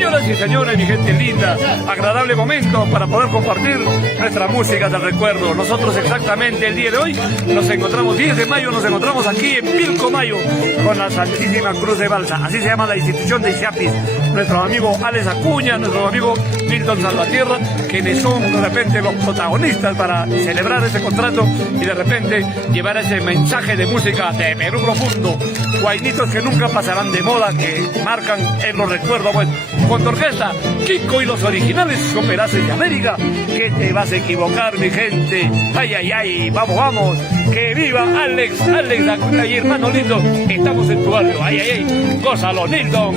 Señoras y señores, mi gente linda, agradable momento para poder compartir nuestra música del recuerdo. Nosotros exactamente el día de hoy nos encontramos, 10 de mayo, nos encontramos aquí en Pilcomayo con la Santísima Cruz de Balsa. Así se llama la institución de Isiapis. Nuestro amigo Alex Acuña, nuestro amigo Milton Salvatierra, quienes son de repente los protagonistas para celebrar ese contrato y de repente llevar ese mensaje de música de Perú profundo. Guainitos que nunca pasarán de moda, que marcan en los recuerdos. Pues, con tu orquesta, Kiko y los originales cooperaces de América, que te vas a equivocar, mi gente. Ay, ay, ay, vamos, vamos. Que viva Alex Acuña y hermano lindo. Estamos en tu barrio. Ay, ay, ay. Gózalo, Nilton.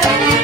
Thank you.